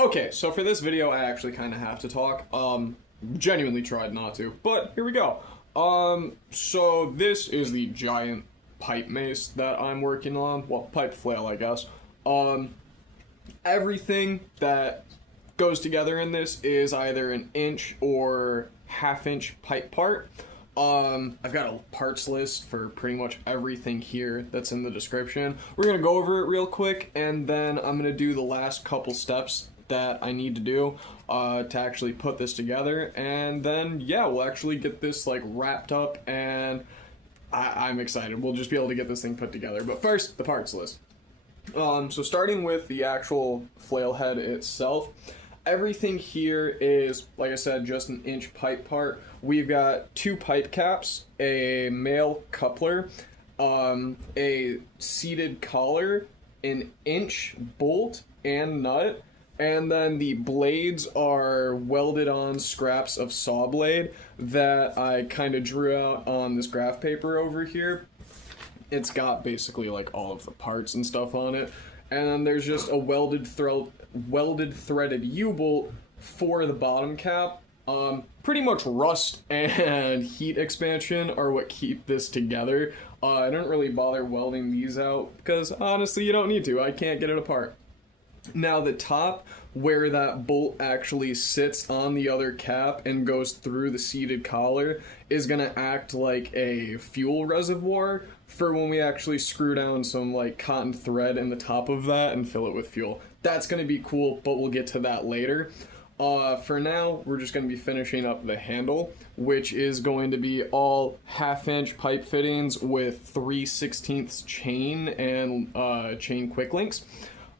Okay, so for this video, I actually kind of have to talk. Genuinely tried not to, but here we go. So this is the giant pipe mace that I'm working on. Well, pipe flail, I guess. Everything that goes together in this is either an inch or half-inch pipe part. I've got a parts list for pretty much everything here that's in the description. We're gonna go over it real quick, and then I'm gonna do the last couple steps that I need to do to actually put this together, and then yeah, we'll actually get this like wrapped up, and I'm excited. We'll just be able to get this thing put together. But first, the parts list. So starting with the actual flail head itself, everything here is, like I said, just an inch pipe part. We've got 2 pipe caps, a male coupler, a seated collar, an inch bolt and nut, and then the blades are welded on scraps of saw blade that I kind of drew out on this graph paper over here. It's got basically like all of the parts and stuff on it. And then there's just a welded threaded U-bolt for the bottom cap. Pretty much rust and heat expansion are what keep this together. I don't really bother welding these out because honestly you don't need to. I can't get it apart. Now the top, where that bolt actually sits on the other cap and goes through the seated collar, is gonna act like a fuel reservoir for when we actually screw down some like cotton thread in the top of that and fill it with fuel. That's gonna be cool, but we'll get to that later. For now, we're just gonna be finishing up the handle, which is going to be all half-inch pipe fittings with 3/16 chain and chain quick links.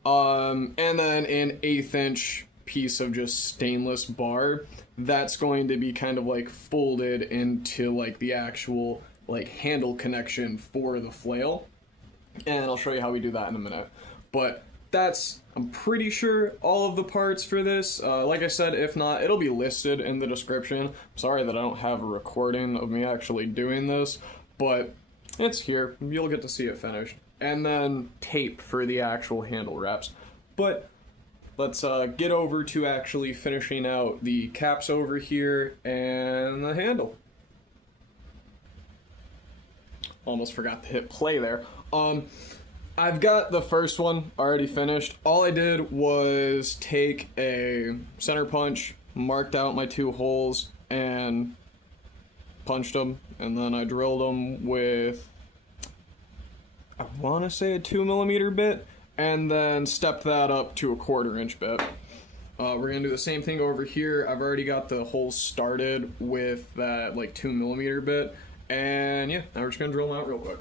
And then an 1/8 inch piece of just stainless bar that's going to be kind of like folded into like the actual like handle connection for the flail. And I'll show you how we do that in a minute. But that's, I'm pretty sure, all of the parts for this. Like I said, if not, it'll be listed in the description. I'm sorry that I don't have a recording of me actually doing this, but it's here. You'll get to see it finished. And then tape for the actual handle wraps. But let's get over to actually finishing out the caps over here and the handle. Almost forgot to hit play there. I've got the first one already finished. All I did was take a center punch, marked out my 2 holes, and punched them, and then I drilled them with, I want to say, a 2mm bit, and then stepped that up to a 1/4 inch bit. We're going to do the same thing over here. I've already got the holes started with that like 2mm bit, and yeah, now we're just going to drill them out real quick.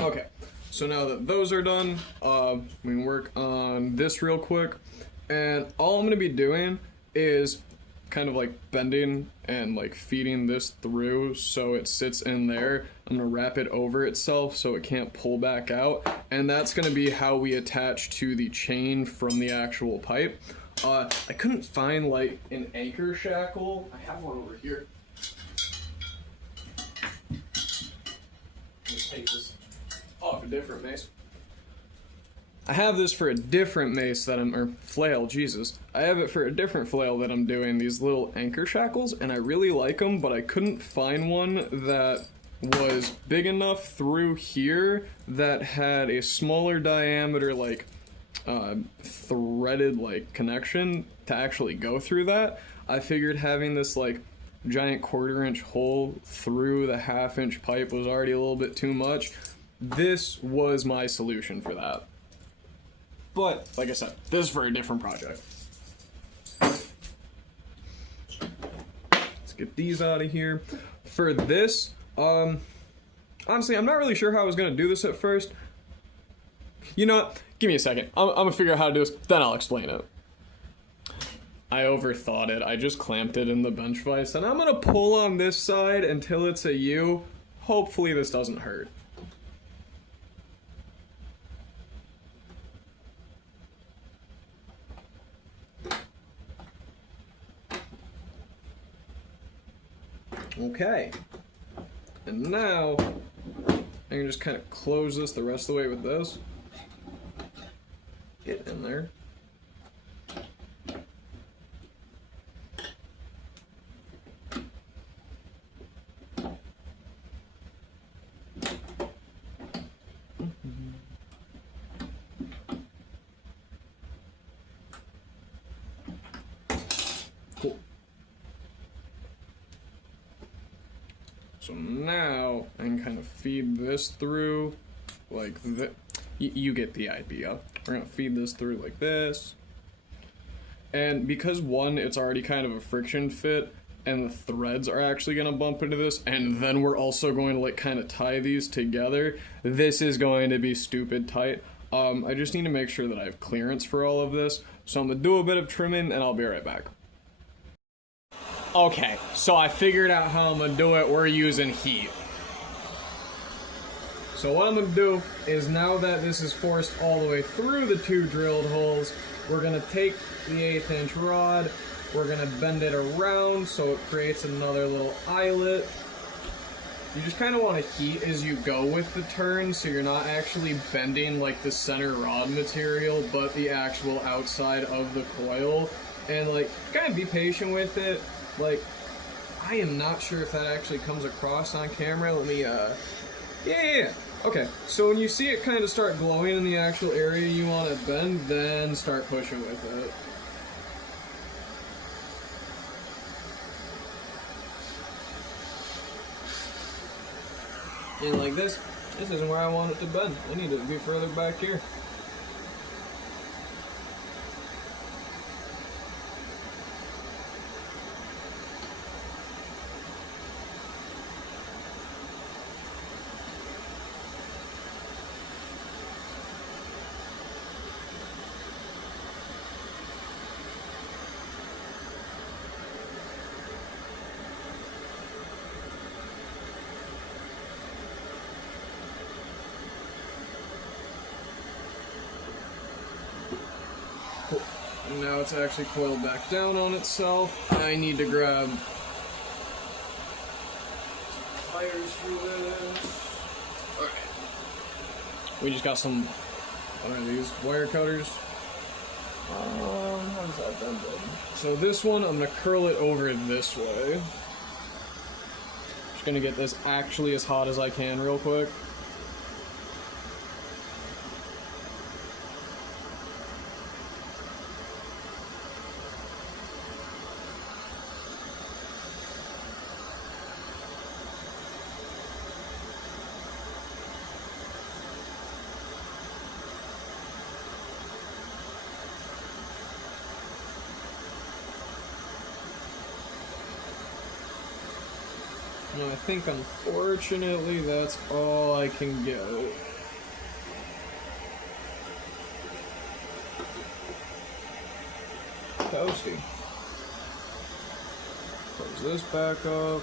Okay, so now that those are done, we can work on this real quick, and all I'm going to be doing is kind of like bending and like feeding this through so it sits in there. I'm going to wrap it over itself so it can't pull back out, and that's going to be how we attach to the chain from the actual pipe. I couldn't find like an anchor shackle. I have one over here. Let's take this off a different mace. I have this for a different mace that or flail, Jesus. I have it for a different flail that I'm doing, these little anchor shackles, and I really like them, but I couldn't find one that was big enough through here that had a smaller diameter, like, threaded, like, connection to actually go through that. I figured having this, like, giant 1/4 inch hole through the 1/2 inch pipe was already a little bit too much. This was my solution for that. But, like I said, this is for a different project. Let's get these out of here. For this, honestly, I'm not really sure how I was going to do this at first. You know what? Give me a second. I'm going to figure out how to do this, then I'll explain it. I overthought it. I just clamped it in the bench vise, and I'm going to pull on this side until it's a U. Hopefully this doesn't hurt. Okay. And now, I can just kind of close this the rest of the way with this. Get in there. Cool. So now I can kind of feed this through like that. You get the idea. We're gonna feed this through like this. And because one, it's already kind of a friction fit, and the threads are actually gonna bump into this, and then we're also going to like kind of tie these together. This is going to be stupid tight. I just need to make sure that I have clearance for all of this. So I'm gonna do a bit of trimming and I'll be right back. Okay, so I figured out how I'm gonna do it. We're using heat. So what I'm gonna do is, now that this is forced all the way through the two drilled holes, we're gonna take the 1/8 inch rod, we're gonna bend it around so it creates another little eyelet. You just kind of want to heat as you go with the turn, so you're not actually bending like the center rod material, but the actual outside of the coil. And like, kind of be patient with it. Like, I am not sure if that actually comes across on camera. Let me, yeah. Okay, so when you see it kind of start glowing in the actual area you want to bend, then start pushing with it. And like this isn't where I want it to bend. I need it to be further back here. Now it's actually coiled back down on itself. I need to grab some pliers for this. Alright. We just got some, what are these, wire cutters? How does that bend in? So this one, I'm gonna curl it over this way. Just gonna get this actually as hot as I can real quick. And I think, unfortunately, that's all I can get. Toasty. Close this back up.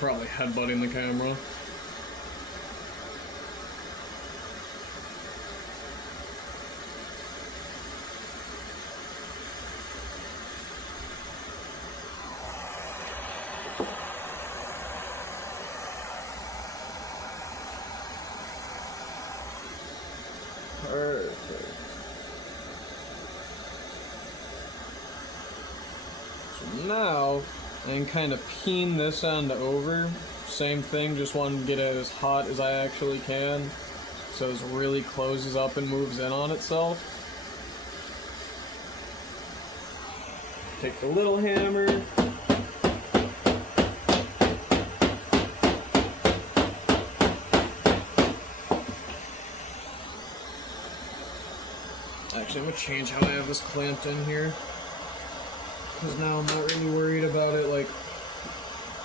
Probably headbutting the camera. Perfect. So now, I can kind of peen this end over. Same thing, just want to get it as hot as I actually can, so it really closes up and moves in on itself. Take the little hammer. Actually, I'm going to change how I have this clamped in here, because now I'm not really worried about it like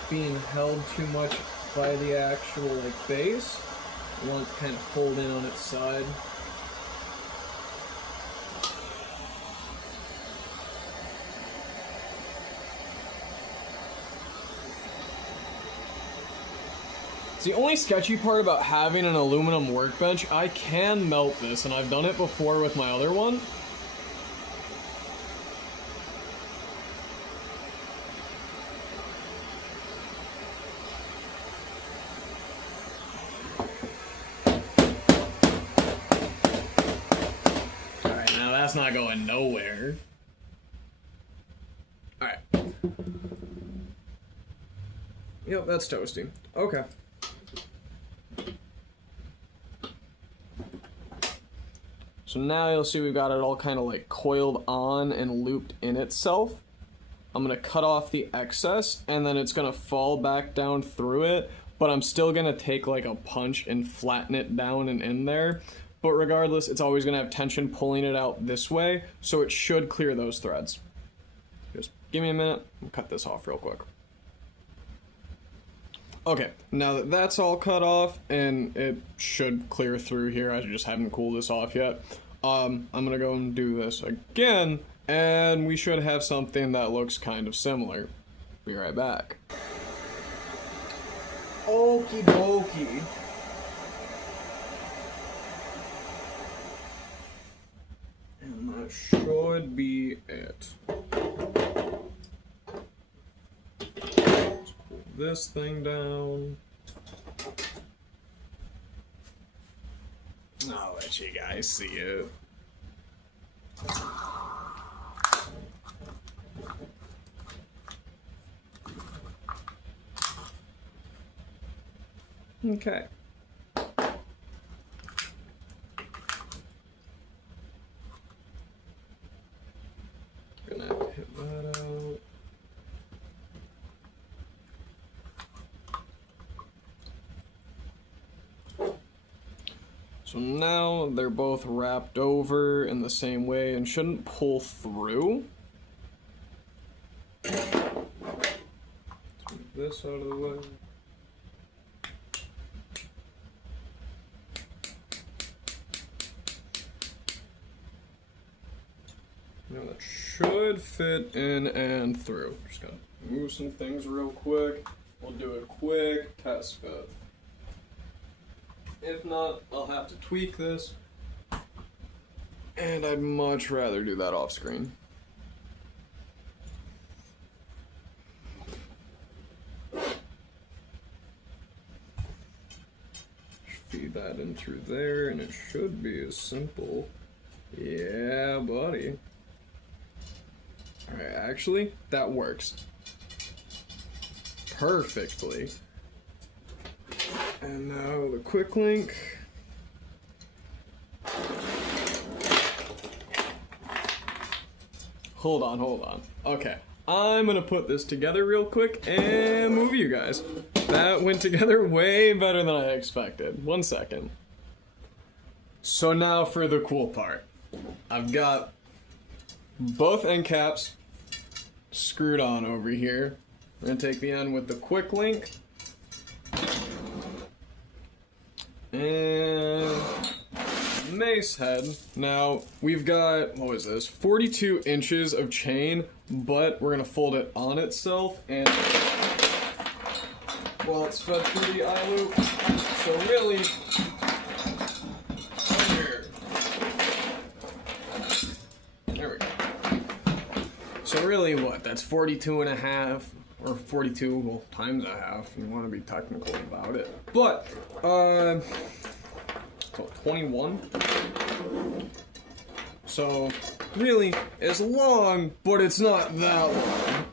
being held too much by the actual like base. I want it to kind of fold in on its side. It's the only sketchy part about having an aluminum workbench. I can melt this, and I've done it before with my other one. Alright, now that's not going nowhere. Alright. Yep, that's toasty. Okay. So now you'll see we've got it all kind of like coiled on and looped in itself. I'm going to cut off the excess and then it's going to fall back down through it, but I'm still going to take like a punch and flatten it down and in there. But regardless, it's always going to have tension pulling it out this way, so it should clear those threads. Just give me a minute, I'll cut this off real quick. Okay, now that that's all cut off, and it should clear through here, I just haven't cooled this off yet, I'm gonna go and do this again, and we should have something that looks kind of similar. Be right back. Okie dokie. And that should be it. This thing down. I'll let you guys see it. Okay. Gonna have to hit that out. So now they're both wrapped over in the same way and shouldn't pull through. Let's move this out of the way. Now that should fit in and through. Just gotta move some things real quick. We'll do a quick test fit. If not, I'll have to tweak this. And I'd much rather do that off screen. Feed that in through there, and it should be as simple. Yeah, buddy. Alright, actually, that works perfectly. And now the quick link. Hold on. Okay, I'm gonna put this together real quick and move you guys. That went together way better than I expected. 1 second. So now for the cool part. I've got both end caps screwed on over here. I'm gonna take the end with the quick link. And mace head. Now we've got, what was this, 42 inches of chain, but we're gonna fold it on itself and while it's fed through the eye loop. So really, here. There we go. So really what, that's 42 and a half, or 42, well, times a half, if you want to be technical about it. But, so 21. So, really, it's long, but it's not that long.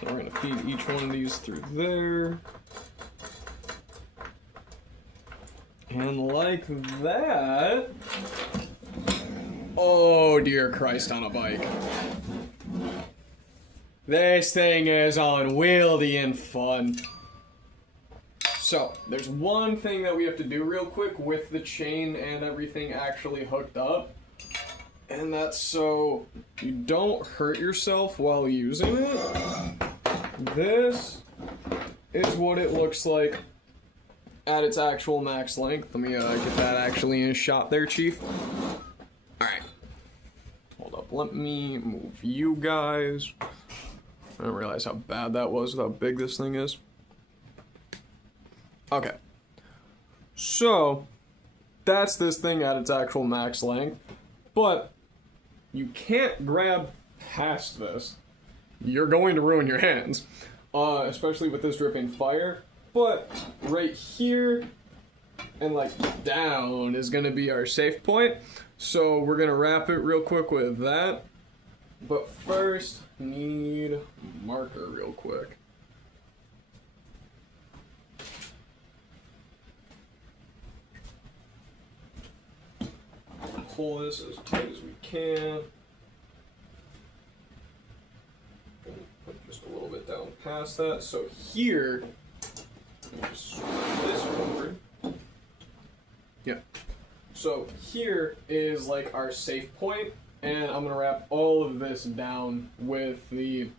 So we're gonna feed each one of these through there. And like that. Oh dear Christ on a bike. This thing is unwieldy and fun. So, there's one thing that we have to do real quick with the chain and everything actually hooked up. And that's so you don't hurt yourself while using it. This is what it looks like at its actual max length. Let me get that actually in a shot there, Chief. Alright. Hold up, let me move you guys. I didn't realize how bad that was with how big this thing is. Okay. So, that's this thing at its actual max length. But, you can't grab past this. You're going to ruin your hands. Especially with this dripping fire. But, right here, and like down, is going to be our safe point. So, we're going to wrap it real quick with that. But first, need marker real quick. Pull this as tight as we can. Put just a little bit down past that. So here, just swing this forward. Yeah. So here is like our safe point, and I'm gonna wrap all of this down with the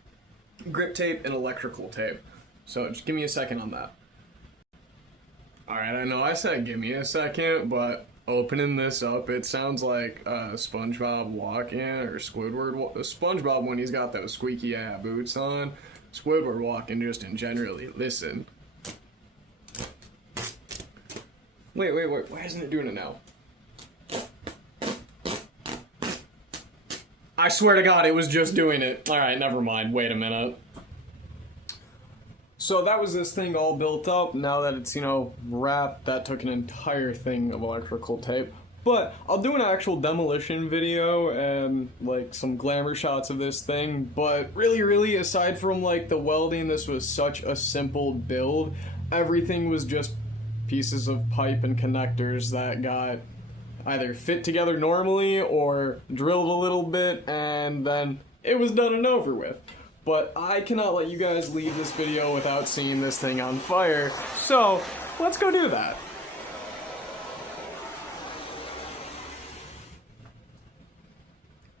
grip tape and electrical tape. So just give me a second on that. Alright, I know I said give me a second, but opening this up, it sounds like SpongeBob walking, or Squidward, SpongeBob when he's got those squeaky boots on. Squidward walking just in generally. Listen. Wait, why isn't it doing it now? I swear to God, it was just doing it. Alright, never mind. Wait a minute. So that was this thing all built up. Now that it's, wrapped, that took an entire thing of electrical tape. But I'll do an actual demolition video and, like, some glamour shots of this thing. But really, aside from, like, the welding, this was such a simple build. Everything was just pieces of pipe and connectors that got either fit together normally or drilled a little bit, and then it was done and over with. But I cannot let you guys leave this video without seeing this thing on fire, so let's go do that.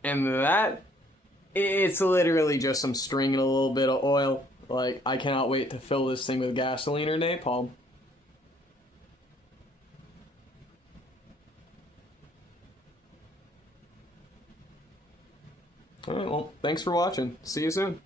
And that, it's literally just some string and a little bit of oil. Like, I cannot wait to fill this thing with gasoline or napalm. Alright, well, thanks for watching. See you soon.